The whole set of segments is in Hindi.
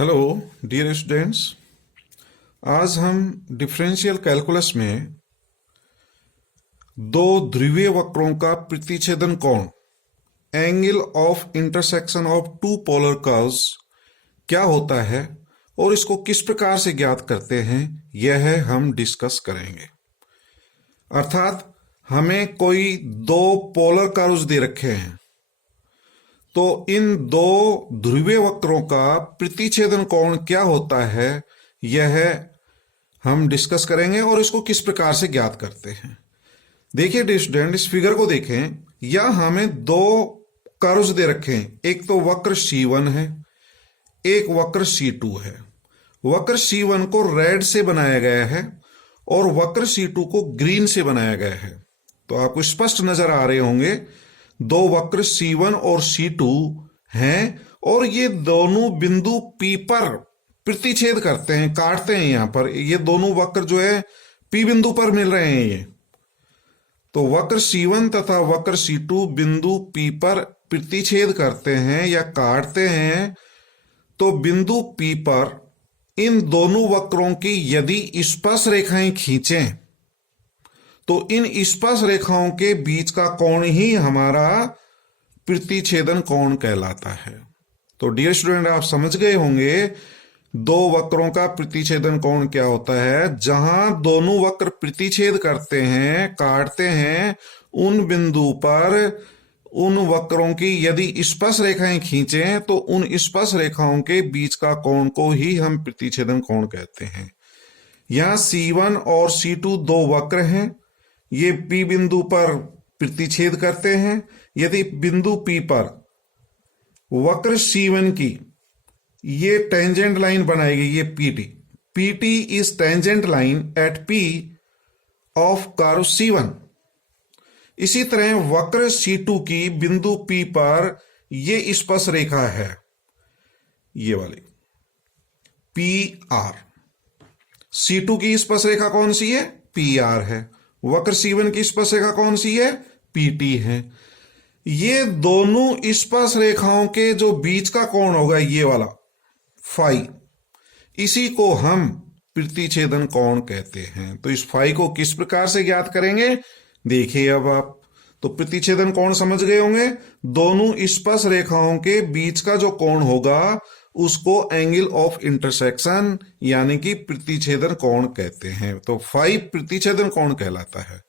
Hello dear students. आज हम डिफरेंशियल कैलकुलस में दो ध्रुवीय वक्रों का प्रतिच्छेदन कोण, angle of intersection of two polar curves क्या होता है और इसको किस प्रकार से ज्ञात करते हैं, यह हम डिस्कस करेंगे। अर्थात हमें कोई दो पोलर कर्व्स दे रखे हैं, तो इन दो ध्रुवीय वक्रों का प्रतिच्छेदन कोण क्या होता है यह हम डिस्कस करेंगे और इसको किस प्रकार से ज्ञात करते हैं। देखिए डियर स्टूडेंट, इस फिगर को देखें। यह हमें दो कर्व्स दे रखे हैं, एक तो वक्र C1 है, एक वक्र C2 है। वक्र C1 को रेड से बनाया गया है और वक्र C2 को ग्रीन से बनाया गया है। तो आपको स्पष्ट नजर आ रहे होंगे दो वक्र C1 और C2 हैं और ये दोनों बिंदु P पर प्रतिच्छेद करते हैं, काटते हैं। यहां पर ये दोनों वक्र जो है P बिंदु पर मिल रहे हैं। ये तो वक्र C1 तथा वक्र C2 बिंदु P पर प्रतिच्छेद करते हैं या काटते हैं। तो बिंदु P पर इन दोनों वक्रों की यदि स्पर्श रेखाएं खींचें तो इन स्पर्श रेखाओं के बीच का कोण ही हमारा प्रतिच्छेदन कोण कहलाता है। तो डियर स्टूडेंट, आप समझ गए होंगे दो वक्रों का प्रतिच्छेदन कोण क्या होता है। जहां दोनों वक्र प्रतिच्छेद करते हैं, काटते हैं, उन बिंदु पर उन वक्रों की यदि स्पर्श रेखाएं खींचें तो उन स्पर्श रेखाओं के बीच का कोण को ही हम प्रतिच्छेदन कोण कहते हैं। यहां C1 और C2 दो वक्र हैं, ये P बिंदु पर प्रतिच्छेद करते हैं। यदि बिंदु P पर वक्र C1 की ये टेंजेंट लाइन बनाएगी, ये PT is tangent line at P of curve C1। इसी तरह वक्र C2 की बिंदु P पर ये स्पर्श रेखा है, ये वाली PR। C2 की स्पर्श रेखा कौन सी है? PR है। वक्र C1 की स्पर्श रेखा कौन सी है? PT है। ये दोनों स्पर्श रेखाओं के जो बीच का कोण होगा, ये वाला फाई, इसी को हम प्रतिच्छेदन कोण कहते हैं। तो इस फाई को किस प्रकार से ज्ञात करेंगे, देखिए अब आप। तो प्रतिच्छेदन कोण समझ गए होंगे, दोनों स्पर्श रेखाओं के बीच का जो कोण होगा उसको एंगल ऑफ इंटरसेक्शन यानी कि प्रतिच्छेदन कोण कहते हैं। तो फाई प्रतिच्छेदन कोण कहलाता है।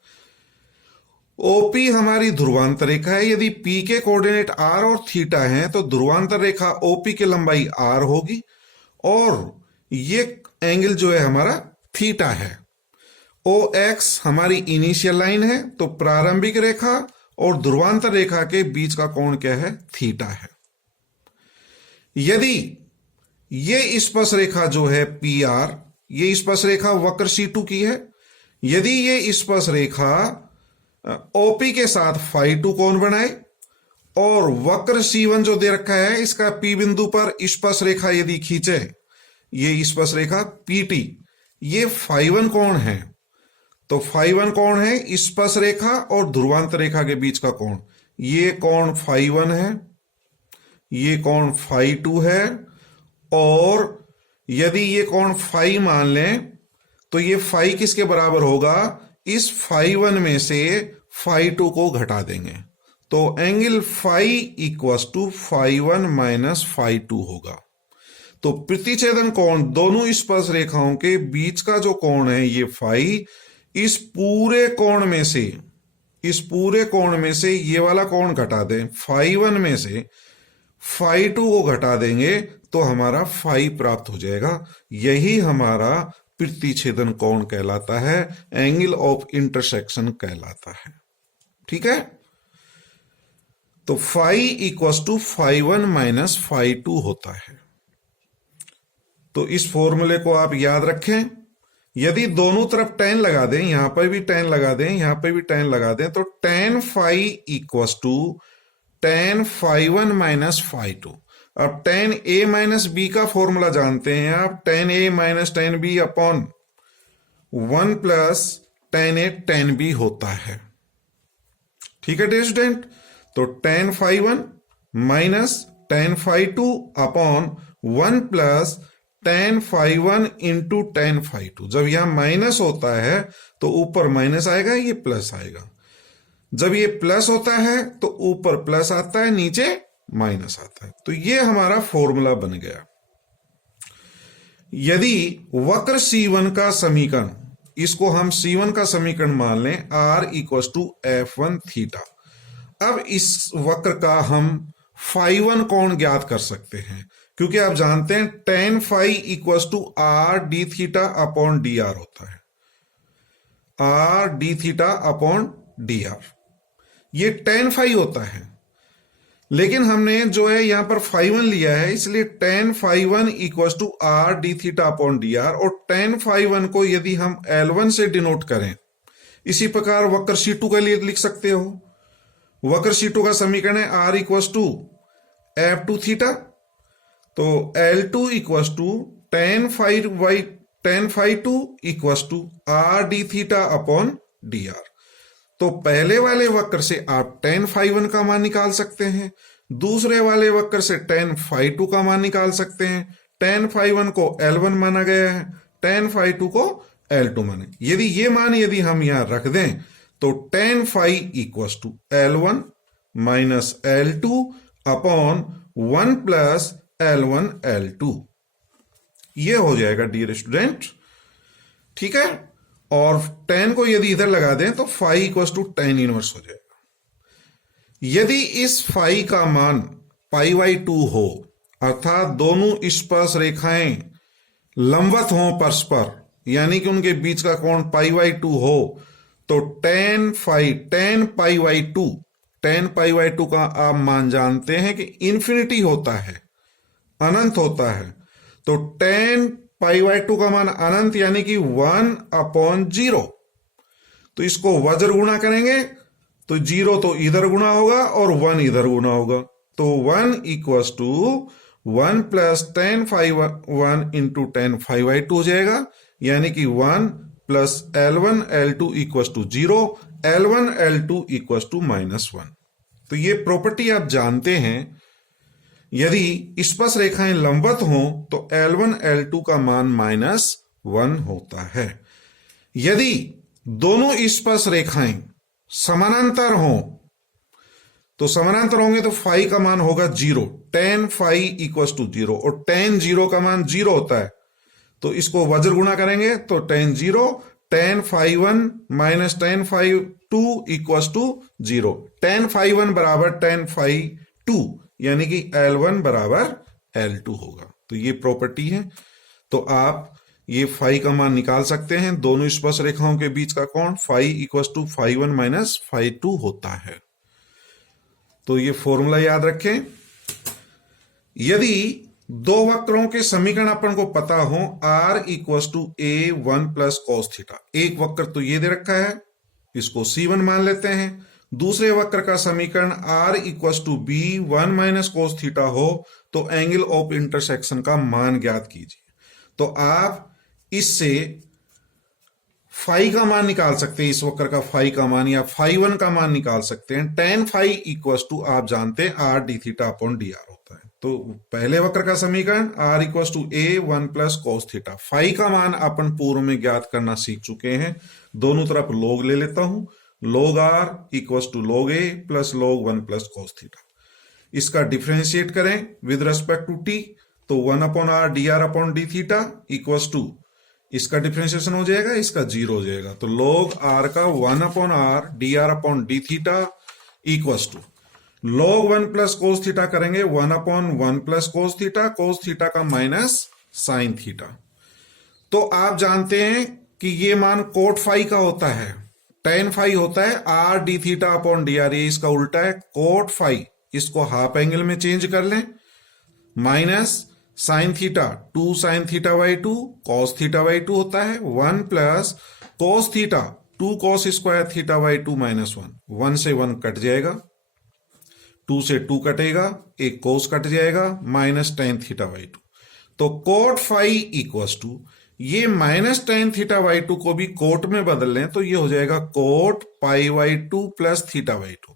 ओपी हमारी ध्रुवांतर रेखा है। यदि पी के कोऑर्डिनेट आर और थीटा हैं तो ध्रुवांतर रेखा ओपी की लंबाई आर होगी और ये एंगल जो है हमारा थीटा है। ओ एक्स हमारी इनिशियल लाइन है, तो प्रारंभिक रेखा और ध्रुवांतर रेखा के बीच का कोण क्या है? थीटा है। यदि ये स्पर्श रेखा जो है PR, ये स्पर्श रेखा वक्र C2 की है, यदि ये स्पर्श रेखा OP के साथ φ2 कोण बनाए और वक्र C1 जो दे रखा है इसका P बिंदु पर स्पर्श रेखा यदि खींचे, ये स्पर्श रेखा PT, ये φ1 कोण है। तो φ1 कोण है स्पर्श रेखा और ध्रुवांतर रेखा के बीच का कोण। ये कोण φ1 है, ये कोण φ2 है और यदि ये कोण φ मान लें तो ये φ किसके बराबर होगा? इस φ1 में से φ2 को घटा देंगे तो एंगल φ इक्वल्स टू φ1 माइनस φ2 होगा। तो प्रतिच्छेदन कोण दोनों स्पर्श रेखाओं के बीच का जो कोण है ये φ, इस पूरे कोण में से ये वाला कोण घटा दें, φ1 में से φ2 को घटा देंगे तो हमारा φ प्राप्त हो जाएगा। यही हमारा प्रतिच्छेदन कोण कहलाता है, एंगल ऑफ इंटरसेक्शन कहलाता है। ठीक है, तो φ इक्वल्स टू φ1 माइनस φ2 होता है। तो इस फॉर्मूले को आप याद रखें। यदि दोनों तरफ tan लगा दें, यहां पर भी tan लगा दें, यहां पर भी tan लगा दें, तो tan φ equals to tan φ1 minus φ2। अब tan a माइनस बी का फॉर्मूला जानते हैं आप, tan a minus tan b upon 1 plus tan a tan b होता है। ठीक है डियर स्टूडेंट, तो tan φ1 minus tan φ2 upon 1 plus tan phi one into tan phi two. जब यहां माइनस होता है तो ऊपर माइनस आएगा, ये प्लस आएगा। जब ये प्लस होता है तो ऊपर प्लस आता है, नीचे माइनस आता है। तो ये हमारा फॉर्मूला बन गया। यदि वक्र C1 का समीकरण, इसको हम C1 का समीकरण मान लें, R equal to F1 theta. अब इस वक्र का हम φ1 कोण ज्ञात कर सकते हैं, क्योंकि आप जानते हैं tan phi equal to R D theta upon D R होता है, R D theta upon D R, ये tan फाई होता है। लेकिन हमने जो है यहां पर φ1 लिया है, इसलिए tan φ1 equal to R D theta upon D R. और tan φ1 को यदि हम L1 से डिनोट करें, इसी प्रकार वक्र C2 के लिए लिख सकते हो। वक्र C2 का समीकरण है R equal to F2 theta, तो L2 equal to tan φ2 equal to R D theta upon D R. तो पहले वाले वक्र से आप tan φ1 का मान निकाल सकते हैं, दूसरे वाले वक्र से tan φ2 का मान निकाल सकते हैं। tan φ1 को L1 माना गया है, tan φ2 को L2 माने। यदि हम यहां रख दें तो tan phi equal to L1 minus L2 upon 1 plus L1 L2, ये हो जाएगा डियर स्टूडेंट, ठीक है। और tan को यदि इधर लगा दें तो phi equal to tan inverse हो जाएगा। यदि इस फाई का मान π/2 हो, अर्थात दोनों स्पर्श रेखाएं लंबवत हों परस्पर, यानी कि उनके बीच का कोण π/2 हो, तो tan π/2 का आप मान जानते हैं कि इंफिनिटी होता है, अनंत होता है। तो tan π/2 का मान अनंत यानी कि 1/0। तो इसको वज्र गुणा करेंगे तो 0 तो इधर गुणा होगा और 1 इधर गुणा होगा, तो 1 equal to 1 plus tan φ1 into tan π/2 हो जाएगा, यानी कि 1 plus L1 L2 equal to 0, L1 L2 equal to -1। तो ये प्रॉपर्टी आप जानते हैं, यदि स्पर्श रेखाएं लंबवत हों तो L1 L2 का मान -1 होता है। यदि दोनों स्पर्श रेखाएं समानांतर हों, तो समानांतर होंगे तो फाई का मान होगा 0, tan फाई इक्वल टू 0, और tan 0 का मान 0 होता है। तो इसको वज्र गुणा करेंगे तो tan 0, tan φ1 minus tan φ2 equal to 0, tan φ1 बराबर tan φ2, यानी कि L1 बराबर L2 होगा। तो ये प्रॉपर्टी है। तो आप ये फाई का मान निकाल सकते हैं, दोनों स्पर्श रेखाओं के बीच का कोण फाई इक्वल टू φ1 माइनस φ2 होता है। तो ये फॉर्मूला याद रखें। यदि दो वक्रों के समीकरण अपन को पता हो, R equal to A1 plus cos theta, एक वक्र तो ये दे रखा है, इसको C1 मान लेते हैं। दूसरे वक्र का समीकरण R equal to B1 minus cos theta हो, तो एंगल ऑफ इंटरसेक्शन का मान ज्ञात कीजिए। तो आप इससे फाई का मान निकाल सकते हैं, इस वक्र का फाई का मान या φ1 का मान निकाल सकते हैं। tan फाई इक्वल टू आप जानते हैं R D theta upon D R होता है। तो पहले वक्र का समीकरण R equal to A1 plus cos theta, phi का मान अपन पूर्व में ज्ञात करना सीख चुके हैं। दोनों तरफ log ले लेता हूं, log R equal to log A plus log 1 plus cos theta. इसका डिफ्रेंशिएट करें विद रेस्पेक्ट टू t, तो 1 upon R D R upon D theta equal to, इसका डिफ्रेंशिएशन हो जाएगा, इसका 0 हो जाएगा। तो log R का 1 upon R D R upon D theta equal to log 1 plus cos theta करेंगे 1 अपॉन 1 प्लस कोस थीटा का माइनस साइन थीटा। तो आप जानते हैं कि ये मान कोट फाई का होता है, tan फाई होता है R D theta upon D R, ये इसका उल्टा है कोट फाई। इसको हाफ एंगल में चेंज कर लें, minus sine theta 2 sine theta by 2 cos theta by 2 होता है, 1 plus cos theta 2 cos square theta by 2 minus 1, 1 से 1 कट जाएगा, 2 से 2 कटेगा, एक कोस कट जाएगा, माइनस tan थीटा बाई 2। तो कोट फाई इक्वल टू, ये माइनस tan थीटा बाई 2 को भी कोट में बदल लें तो ये हो जाएगा cot pi by 2 plus theta by 2।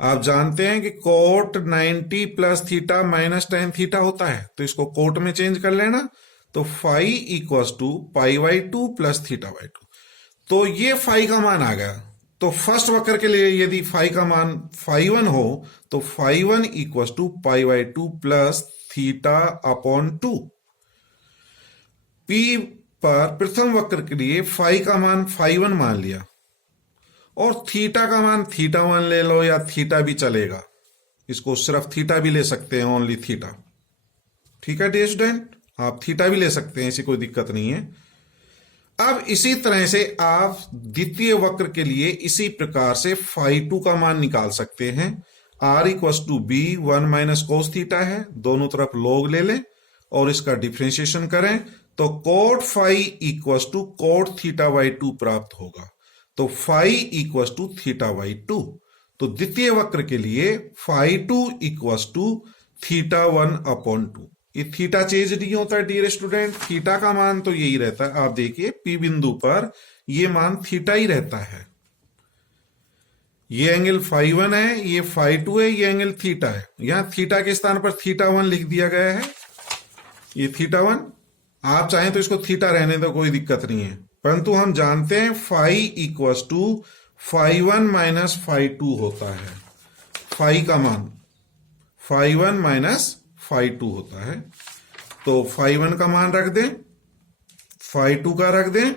आप जानते हैं कि cot 90 plus theta minus ten theta होता है, तो इसको कोट में चेंज कर लेना, तो phi equals to pi by two plus theta by two. तो ये फाई का मान आ गया। तो फर्स्ट वक्र के लिए यदि फाई का मान फाई वन हो तो phi one equals to pi by two plus theta upon two. P पर प्रथम वक्र के लिए फाई का मान फाई वन मान लिया और थीटा का मान थीटा वन ले लो या थीटा भी चलेगा, इसको सिर्फ थीटा भी ले सकते हैं, ओनली थीटा। ठीक है डियर स्टूडेंट, आप थीटा भी ले सकते हैं, ऐसी कोई दिक्कत नहीं है। अब इसी तरह से आप द्वितीय वक्र के लिए इसी प्रकार से फाई टू का मान निकाल सकते हैं। R equals to B one minus cos theta है, दोनों तरफ लॉग ले लें और इसका डिफरेंशिएशन करें तो cot phi equals to cot theta by two प्राप्त होगा। तो phi equals to theta by two. तो द्वितीय वक्र के लिए phi two equals to theta one upon two. ये थीटा चेंज नहीं होता है डियर स्टूडेंट, थीटा का मान तो यही रहता है। आप देखिए पी बिंदु पर ये मान थीटा ही रहता है। ये एंगल फाई वन है, ये फाई टू है, ये एंगल थीटा है। यहां थीटा के स्थान पर थीटा वन लिख दिया गया है, ये थीटा वन। आप चाहें तो इसको थीटा रहने दो, कोई दिक्कत नहीं है, परंतु हम जानते हैं phi equals to phi one minus phi two होता है। फाई का मान phi one minus phi two होता है। तो फाई वन का मान रख दें, फाई टू का रख दें,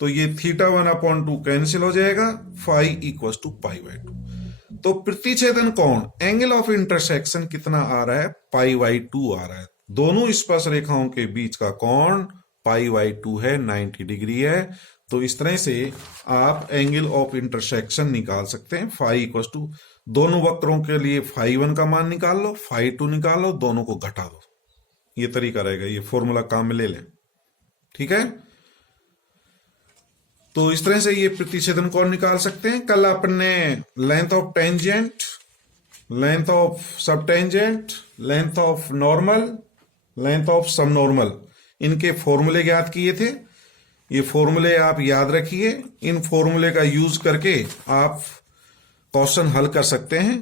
तो ये theta one upon two cancel हो जाएगा, phi equals to pi by two. तो प्रतिच्छेदन कोण एंगल ऑफ इंटरसेक्शन कितना आ रहा है, पाई बाई टू आ रहा है। दोनों स्पर्श रेखाओं के बीच का कोण पाई बाई टू है, 90 डिग्री है। तो इस तरह से आप एंगल ऑफ इंटरसेक्शन निकाल सकते हैं। फाई इक्वस टू दोनों वक्रों के लिए फाई वन का मान निकाल लो, फाई टू निकाल लो, दोनों को घटा दो। ये तरीका रहेगा, ये फॉर्मूला काम में ले लें। ठीक है, तो इस तरह से ये प्रतिच्छेदन कोण निकाल सकते हैं। कल अपने length of tangent, length of sub tangent, length of normal, length of sub normal, इनके फॉर्मूले ज्ञात किए थे। ये फॉर्मूले आप याद रखिए, इन फॉर्मूले का यूज करके आप क्वेश्चन हल कर सकते हैं।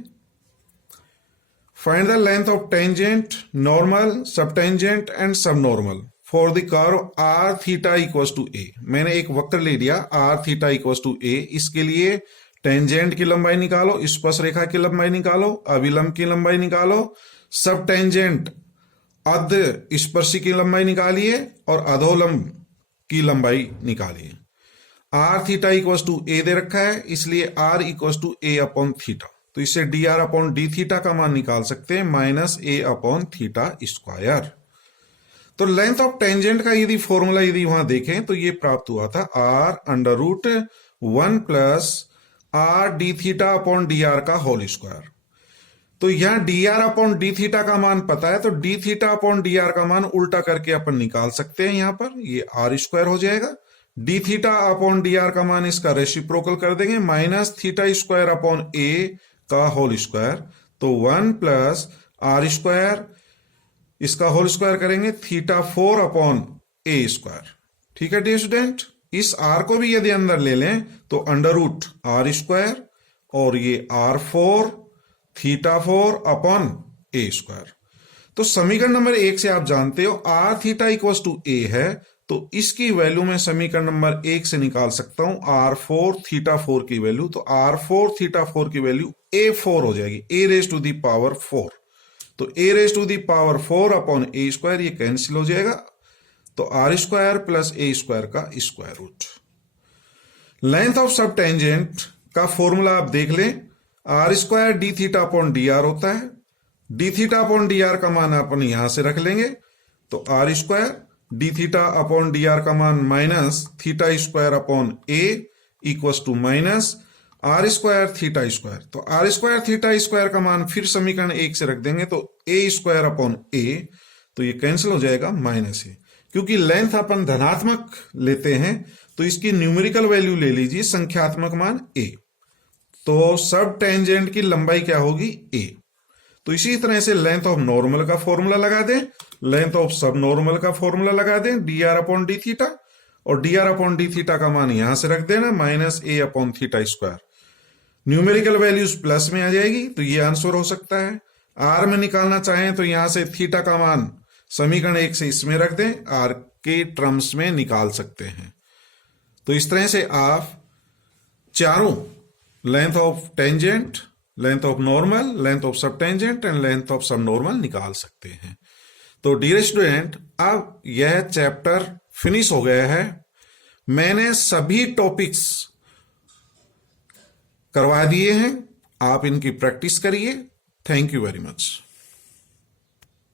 Find the length of tangent, normal, sub tangent and sub normal for the curve R theta equals to A. मैंने एक वक्र ले लिया R theta equals to A, इसके लिए टेंजेंट की लंबाई निकालो, स्पर्श रेखा की लंबाई निकालो, अभिलंब की लंबाई निकालो, सब टेंजेंट अध स्पर्शी की लंबाई निकालिए और अधोलंब की लंबाई निकालिए। R theta equals to A दे रखा है, इसलिए R equals to A upon theta. तो इससे D R upon D theta का मान निकाल सकते हैं, minus A upon theta square. तो लेंथ ऑफ टेंजेंट का यदि फॉर्मूला यदि वहां देखें तो ये प्राप्त हुआ था R under root one plus R D theta upon D R का होल स्क्वायर। तो यहां D R upon D theta का मान पता है, तो D theta upon D R का मान उल्टा करके अपन निकाल सकते हैं। यहां पर ये आर स्क्वायर हो जाएगा, D theta upon D R का मान इसका रेसिप्रोकल कर देंगे, माइनस थीटा स्क्वायर अपॉन ए का होल स्क्वायर। तो वन प्लस आर स्क्वायर, इसका होल स्क्वायर करेंगे, थीटा फोर अपॉन ए स्क्वायर। ठीक है डियर स्टूडेंट, इस आर को भी यदि अंदर ले लें तो अंडर रूट आर स्क्वायर और ये r four theta four upon ए स्क्वायर। तो समीकरण नंबर एक से आप जानते हो r theta equals to a है, तो इसकी वैल्यू मैं समीकरण नंबर एक से निकाल सकता हूं आर फोर थीटा फोर की वैल्यू। तो आर फोर थीटा फोर की वैल्यू ए फोर हो जाएगी, A raise to the power four. तो A raise to the power four upon A square, ये कैंसिल हो जाएगा। तो are square plus A square का square root. Length of sub tangent का फॉर्मूला आप देख लें, R square D theta upon D R होता है। D theta upon D R का मान अपन यहां से रख लेंगे, तो are square D theta upon D R का मान minus theta square upon a equals to minus r square theta square. तो आर स्क्वायर थीटा स्क्वायर का मान फिर समीकरण एक से रख देंगे, तो ए स्क्वायर अपॉन ए, तो ये कैंसिल हो जाएगा माइनस ए। क्योंकि लेंथ अपन धनात्मक लेते हैं तो इसकी न्यूमेरिकल वैल्यू ले लीजिए, संख्यात्मक मान ए। तो सब टेंजेंट की लंबाई क्या होगी, ए। तो इसी तरह से लेंथ ऑफ नॉर्मल का फॉर्मूला लगा दें, लेंथ ऑफ सब नॉर्मल का फॉर्मूला लगा दें, D R upon D theta, और D R upon D theta का मान यहां से रख देना, minus A upon theta square. Numerical values plus में आ जाएगी तो ये आंसर हो सकता है। आर में निकालना चाहें तो यहां से थीटा का मान समीकरण 1 से इसमें रख दें, आर के टर्म्स में निकाल सकते हैं। तो इस तरह से आप चारों length of tangent, length of normal, length of sub tangent and length of sub normal निकाल सकते हैं। तो डियर स्टूडेंट, अब यह चैप्टर फिनिश हो गया है। मैंने सभी टॉपिक्स करवा दिए हैं, आप इनकी प्रैक्टिस करिए। Thank you very much.